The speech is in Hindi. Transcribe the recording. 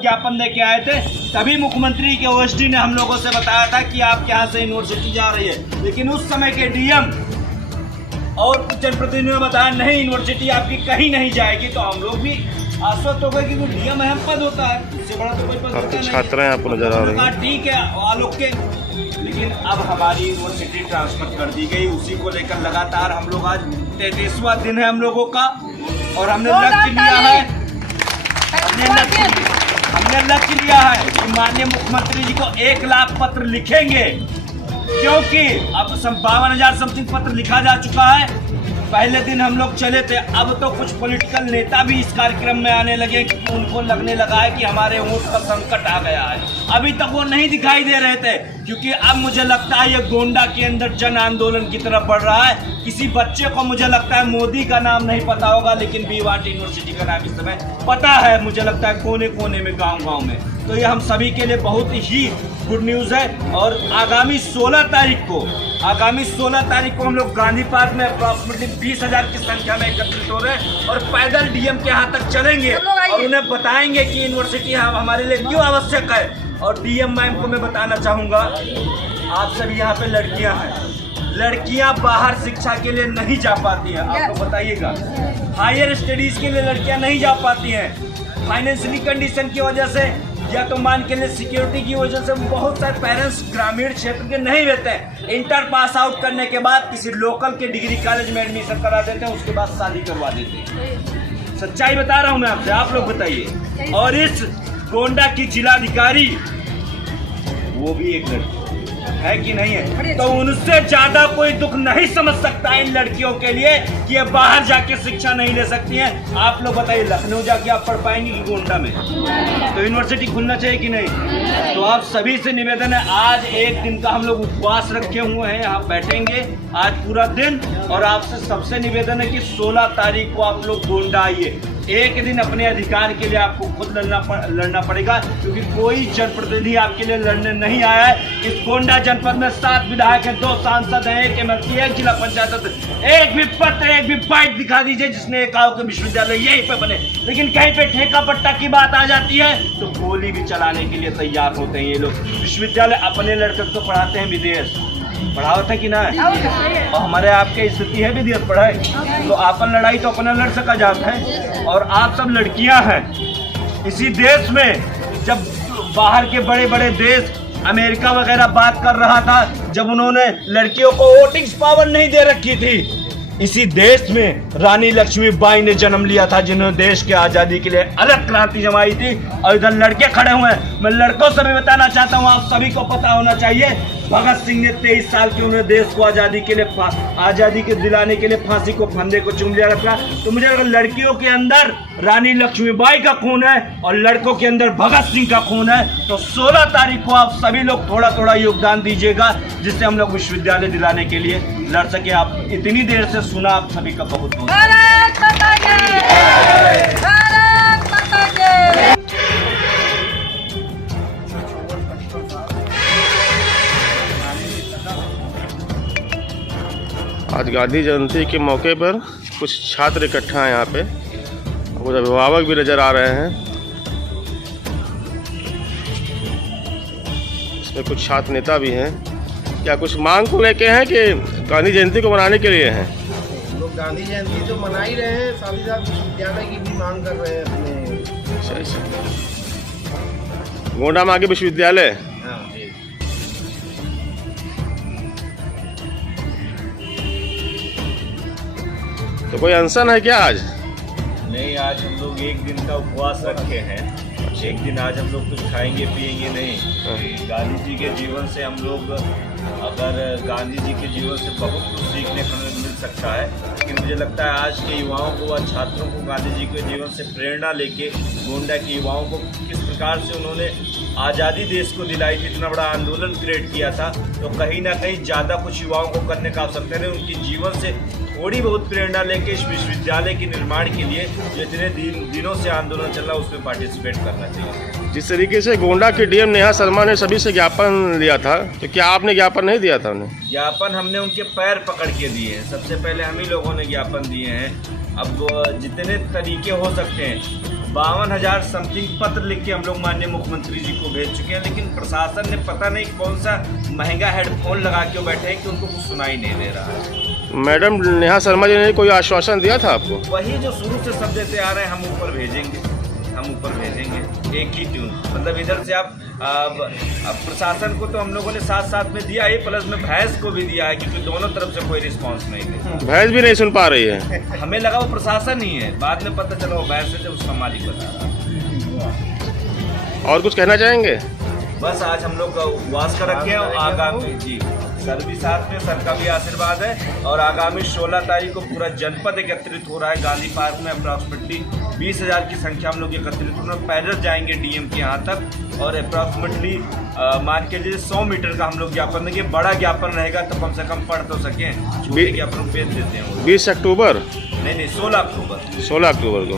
लोग ज्ञापन दे के आए थे, तभी मुख्यमंत्री के ओएसडी ने हम लोगों से बताया था कि आपके यहाँ से यूनिवर्सिटी जा रही है। लेकिन उस समय के डीएम और कुछ जनप्रतिनिधियों ने बताया नहीं, यूनिवर्सिटी आपकी कहीं नहीं जाएगी। तो हम लोग भी आश्वस्त हो गए कि वो डीएम अहम पद होता है, इससे बड़ा तो कोई पद होता नहीं। छात्राएं आपको नजर आ रही हैं, ठीक है आलोक के, लेकिन अब हमारी यूनिवर्सिटी ट्रांसफर कर दी गई। उसी को लेकर लगातार हम लोग आज 33वां दिन है हम लोगों का, और हमने लक्ष्य लिया है कि माननीय मुख्यमंत्री जी को 1 लाख पत्र लिखेंगे, क्योंकि अब 52,000 समथिंग पत्र लिखा जा चुका है। पहले दिन हम लोग चले थे, अब तो कुछ पॉलिटिकल नेता भी इस कार्यक्रम में आने लगे कि उनको लगने लगा है कि हमारे वोट का संकट आ गया है। अभी तक वो नहीं दिखाई दे रहे थे, क्योंकि अब मुझे लगता है ये गोंडा के अंदर जन आंदोलन की तरफ बढ़ रहा है। किसी बच्चे को मुझे लगता है मोदी का नाम नहीं पता होगा, लेकिन वी वांट यूनिवर्सिटी का नाम इस समय पता है, मुझे लगता है कोने कोने में, गाँव में। तो ये हम सभी के लिए बहुत ही गुड न्यूज़ है। और आगामी 16 तारीख को हम लोग गांधी पार्क में अप्रॉक्सीमेटली 20,000 की संख्या में एकत्रित हो रहे हैं और पैदल डीएम के यहाँ तक चलेंगे और उन्हें बताएंगे कि यूनिवर्सिटी हमारे लिए क्यों आवश्यक है। और डीएम मैम को मैं बताना चाहूँगा, आप सभी यहाँ पे लड़कियाँ हैं, लड़कियाँ बाहर शिक्षा के लिए नहीं जा पाती हैं, आपको बताइएगा। हायर स्टडीज के लिए लड़कियाँ नहीं जा पाती हैं, फाइनेंशियली कंडीशन की वजह से, या तो मान के लिए सिक्योरिटी की वजह से बहुत सारे पेरेंट्स ग्रामीण क्षेत्र के नहीं रहते हैं। इंटर पास आउट करने के बाद किसी लोकल के डिग्री कॉलेज में एडमिशन करा देते हैं, उसके बाद शादी करवा देते हैं। सच्चाई बता रहा हूं मैं आपसे, आप लोग बताइए। और इस गोंडा की जिलाधिकारी वो भी एक लड़की है कि नहीं है, तो उनसे ज्यादा कोई दुख नहीं समझ सकता इन लड़कियों के लिए कि ये बाहर जाके शिक्षा नहीं ले सकती हैं। आप लोग बताइए, लखनऊ जाके आप पढ़ पाएंगे कि गोंडा में? तो यूनिवर्सिटी खुलना चाहिए कि नहीं? तो आप सभी से निवेदन है, आज 1 दिन का हम लोग उपवास रखे हुए हैं, यहाँ बैठेंगे आज पूरा दिन। और आपसे सबसे निवेदन है कि 16 तारीख को आप लोग गोंडा आइए। 1 दिन अपने अधिकार के लिए आपको खुद लड़ना पड़ेगा, क्योंकि कोई जनप्रतिनिधि आपके लिए लड़ने नहीं आया है। इस गोंडा जनपद में 7 विधायक हैं, 2 सांसद हैं, 1 एमएलसी, 1 जिला पंचायत, एक भी पत्र, एक भी बाइट दिखा दीजिए जिसने कहा कि विश्वविद्यालय यहीं पे बने। लेकिन कहीं पे ठेका पट्टा की बात आ जाती है तो गोली भी चलाने के लिए तैयार होते हैं ये लोग। विश्वविद्यालय अपने लड़के को पढ़ाते हैं, विदेश पढ़ावत है कि ना है? और हमारे आपके स्थिति है विदेश पढ़ाई, तो आपन लड़ाई तो अपना लड़ सका जाता है। और आप सब लड़कियां हैं इसी देश में, जब बाहर के बड़े बड़े देश अमेरिका वगैरह बात कर रहा था, जब उन्होंने लड़कियों को वोटिंग पावर नहीं दे रखी थी, इसी देश में रानी लक्ष्मीबाई ने जन्म लिया था, जिन्होंने देश के आजादी के लिए अलग क्रांति जमाई थी। और इधर लड़के खड़े हुए हैं। मैं लड़कों से भी बताना चाहता हूँ, आप सभी को पता होना चाहिए, भगत सिंह ने 23 साल की उन्होंने देश को आजादी के दिलाने के लिए फांसी को फंदे को चूम लिया रखा। तो मुझे अगर लड़कियों के अंदर रानी लक्ष्मीबाई का खून है और लड़कों के अंदर भगत सिंह का खून है, तो 16 तारीख को आप सभी लोग थोड़ा थोड़ा योगदान दीजिएगा, जिससे हम लोग विश्वविद्यालय दिलाने के लिए लड़ सके। आप इतनी देर से सुना, आप सभी का बहुत बहुत आज गांधी जयंती के मौके पर कुछ छात्र इकट्ठा हैं यहाँ पे, कुछ अभिभावक भी नज़र आ रहे हैं। इसमें कुछ छात्र नेता भी हैं। क्या कुछ मांग को लेके हैं कि गांधी जयंती को मनाने के लिए हैं? लोग गांधी जयंती तो मना ही रहे हैं, साथ ही साथ विश्वविद्यालय की भी मांग कर रहे हैं अपने। अच्छा, गोंडा में आगे विश्वविद्यालय। तो कोई अनशन है क्या आज? नहीं, आज हम लोग 1 दिन का उपवास रखे हैं। 1 दिन आज हम लोग कुछ खाएंगे पिएंगे नहीं। गांधी जी के जीवन से हम लोग, अगर गांधी जी के जीवन से बहुत कुछ सीखने को मिल सकता है, लेकिन मुझे लगता है आज के युवाओं को व छात्रों को गांधी जी के जीवन से प्रेरणा लेके गोंडा के युवाओं को किस प्रकार से उन्होंने आज़ादी देश को दिलाई थी, इतना बड़ा आंदोलन क्रिएट किया था, तो कहीं ना कहीं ज़्यादा कुछ युवाओं को करने का अवसर करें। उनके जीवन से थोड़ी बहुत प्रेरणा लेके इस विश्वविद्यालय के निर्माण के लिए जो इतने दिनों से आंदोलन चल रहा है उसमें पार्टिसिपेट करना चाहिए। जिस तरीके से गोंडा के डीएम नेहा शर्मा ने सभी से ज्ञापन लिया था, तो क्या आपने ज्ञापन नहीं दिया था उन्हें? ज्ञापन हमने उनके पैर पकड़ के दिए हैं। सबसे पहले हम ही लोगों ने ज्ञापन दिए हैं। अब जितने तरीके हो सकते हैं 52,000 समथिंग पत्र लिख के हम लोग माननीय मुख्यमंत्री जी को भेज चुके हैं, लेकिन प्रशासन ने पता नहीं कौन सा महंगा हेडफोन लगा के बैठे हैं कि उनको कुछ सुनाई नहीं दे रहा है। मैडम नेहा शर्मा जी ने कोई आश्वासन दिया था आपको? वही जो शुरू से सब देते आ रहे हैं, हम ऊपर भेजेंगे, एक ही ट्यून। मतलब इधर से आप अब प्रशासन को तो हम लोगों ने साथ साथ में दिया है, प्लस में भैंस को भी दिया है, क्योंकि दोनों तरफ से कोई रिस्पांस नहीं है। भैंस भी नहीं सुन पा रही है। हमें लगा वो प्रशासन ही है, बाद में पता चला वो भैंस है, जब उसका मालिक बता रहा। और कुछ कहना चाहेंगे? बस आज हम लोग का उपवास कर रखे हैं और आगामी जी सर भी साथ में, सर का भी आशीर्वाद है। और आगामी 16 तारीख को पूरा जनपद एकत्रित हो रहा है गांधी पार्क में। अप्रॉक्सीमेटली 20,000 की संख्या हम लोग एकत्रित हो रहे हैं। पैदल जाएंगे डीएम के यहाँ तक और अप्रॉक्सीमेटली मान के जैसे 100 मीटर का हम लोग ज्ञापन देंगे। बड़ा ज्ञापन रहेगा तो कम से कम पढ़ तो सकें, छोटे ज्ञापन भेज देते हैं। 20 अक्टूबर? नहीं 16 अक्टूबर। 16 अक्टूबर को